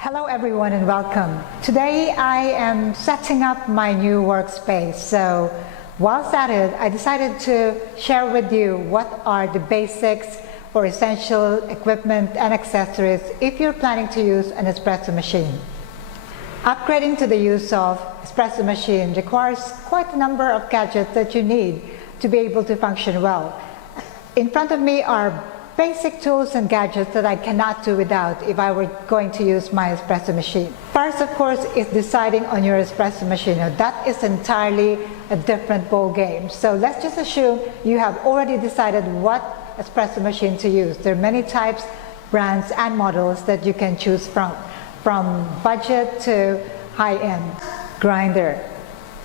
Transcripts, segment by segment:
Hello everyone and welcome. Today I am setting up my new workspace. So whilst at it, I decided to share with you what are the basics or essential equipment and accessories if you're planning to use an espresso machine. Upgrading to the use of espresso machine requires quite a number of gadgets that you need to be able to function well. In front of me are basic tools and gadgets that I cannot do without if I were going to use my espresso machine. First, of course, is deciding on your espresso machine. Now, that is entirely a different ball game. So let's just assume you have already decided what espresso machine to use. There are many types, brands, and models that you can choose from budget to high-end. Grinder.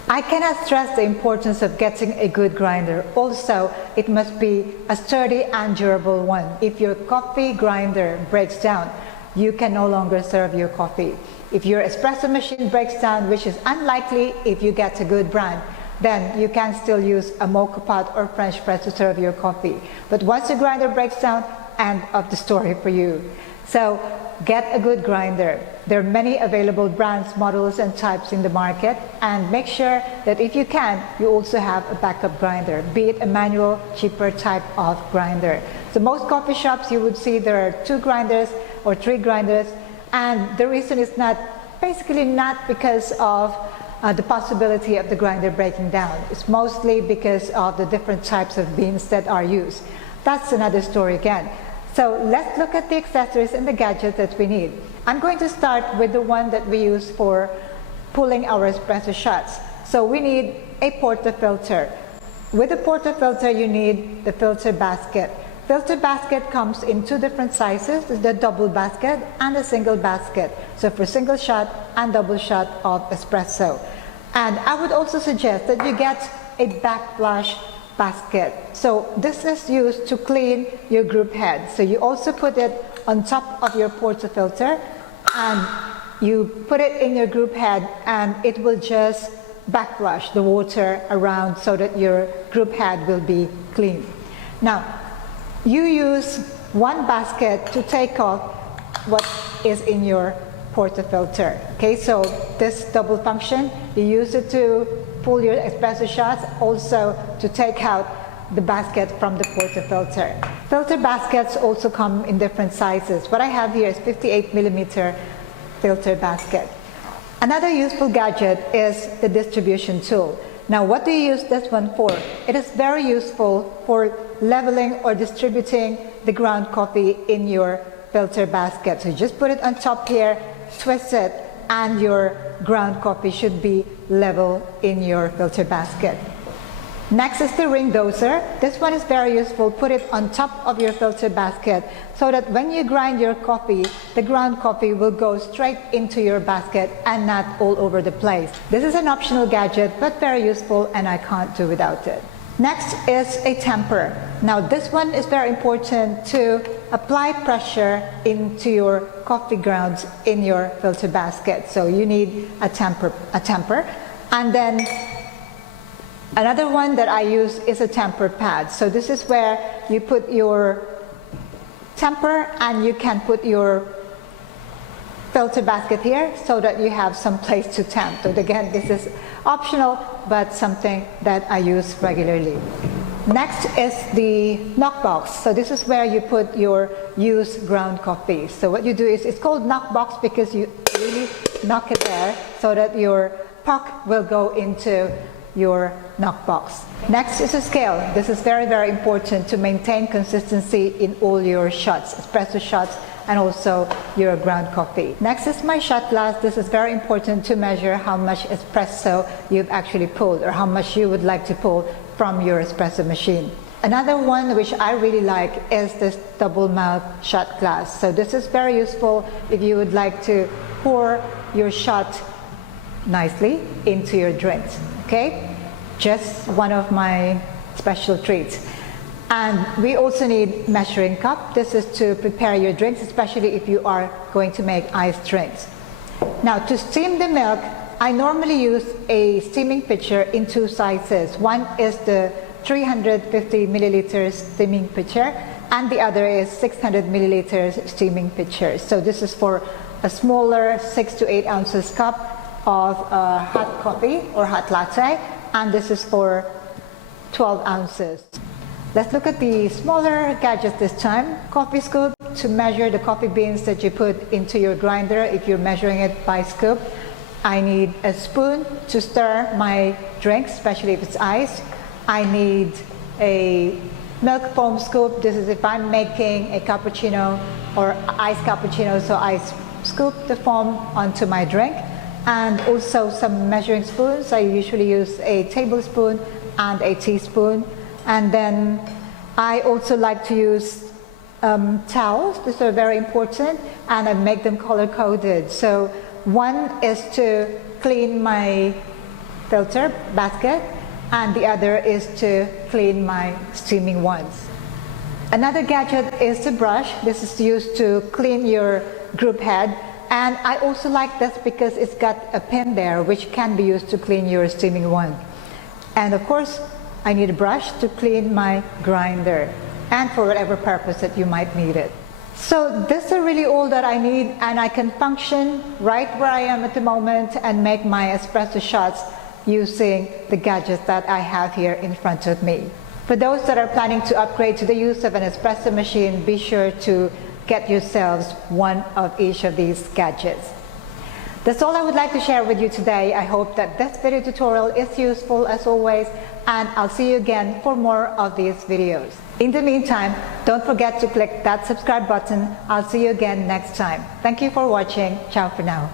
I cannot stress the importance of getting a good grinder. Also, it must be a sturdy and durable one. If your coffee grinder breaks down, you can no longer serve your coffee. If your espresso machine breaks down, which is unlikely if you get a good brand, then you can still use a mocha pot or French press to serve your coffee. But once the grinder breaks down, end of the story for you. So get a good grinder. There are many available brands, models, and types in the market, and make sure that if you can, you also have a backup grinder, be it a manual, cheaper type of grinder. So most coffee shops you would see there are 2 grinders or 3 grinders, and the reason is basically not because of the possibility of the grinder breaking down. It's mostly because of the different types of beans that are used. That's another story again. So let's look at the accessories and the gadgets that we need. I'm going to start with the one that we use for pulling our espresso shots. So we need a portafilter. With the portafilter, you need the filter basket. Filter basket comes in 2 different sizes, the double basket and the single basket. So for single shot and double shot of espresso. And I would also suggest that you get a backflush basket. So this is used to clean your group head. So you also put it on top of your portafilter and you put it in your group head, and it will just backflush the water around so that your group head will be clean. Now, you use one basket to take off what is in your portafilter. Okay, so this double function, you use it to pull your espresso shots, also to take out the basket from the portafilter. Filter baskets also come in different sizes. What I have here is 58mm filter basket. Another useful gadget is the distribution tool. Now, what do you use this one for? It is very useful for leveling or distributing the ground coffee in your filter basket. So you just put it on top here, twist it, and your ground coffee should be level in your filter basket. Next is the ring doser. This one is very useful. Put it on top of your filter basket so that when you grind your coffee, the ground coffee will go straight into your basket and not all over the place. This is an optional gadget, but very useful, and I can't do without it. Next is a temper. Now this one is very important to apply pressure into your coffee grounds in your filter basket. So you need a temper. And then another one that I use is a temper pad. So this is where you put your temper and you can put your filter basket here so that you have some place to temp. So again, this is optional, but something that I use regularly. Next is the Knockbox. So this is where you put your used ground coffee. So what you do is, it's called Knockbox because you really knock it there so that your puck will go into your Knockbox. Next is a scale. This is very, very important to maintain consistency in all your shots, espresso shots, and also your ground coffee. Next is my shot glass. This is very important to measure how much espresso you've actually pulled or how much you would like to pull from your espresso machine. Another one which I really like is this double mouth shot glass. So this is very useful if you would like to pour your shot nicely into your drinks. Okay, just one of my special treats. And we also need measuring cup. This is to prepare your drinks, especially if you are going to make iced drinks. Now, to steam the milk, I normally use a steaming pitcher in 2 sizes. One is the 350 milliliters steaming pitcher, and the other is 600 milliliters steaming pitcher. So this is for a smaller 6 to 8 ounces cup of hot coffee or hot latte, and this is for 12 ounces. Let's look at the smaller gadgets this time. Coffee scoop to measure the coffee beans that you put into your grinder if you're measuring it by scoop. I need a spoon to stir my drink, especially if it's iced. I need a milk foam scoop. This is if I'm making a cappuccino or iced cappuccino, so I scoop the foam onto my drink. And also some measuring spoons. I usually use a tablespoon and a teaspoon. And then I also like to use towels. These are very important, and I make them color-coded. So one is to clean my filter basket, and the other is to clean my steaming ones. Another gadget is the brush. This is used to clean your group head. And I also like this because it's got a pin there which can be used to clean your steaming one. And of course, I need a brush to clean my grinder and for whatever purpose that you might need it. So this is really all that I need, and I can function right where I am at the moment and make my espresso shots using the gadgets that I have here in front of me. For those that are planning to upgrade to the use of an espresso machine, be sure to get yourselves one of each of these gadgets. That's all I would like to share with you today. I hope that this video tutorial is useful as always, and I'll see you again for more of these videos. In the meantime, don't forget to click that subscribe button. I'll see you again next time. Thank you for watching. Ciao for now.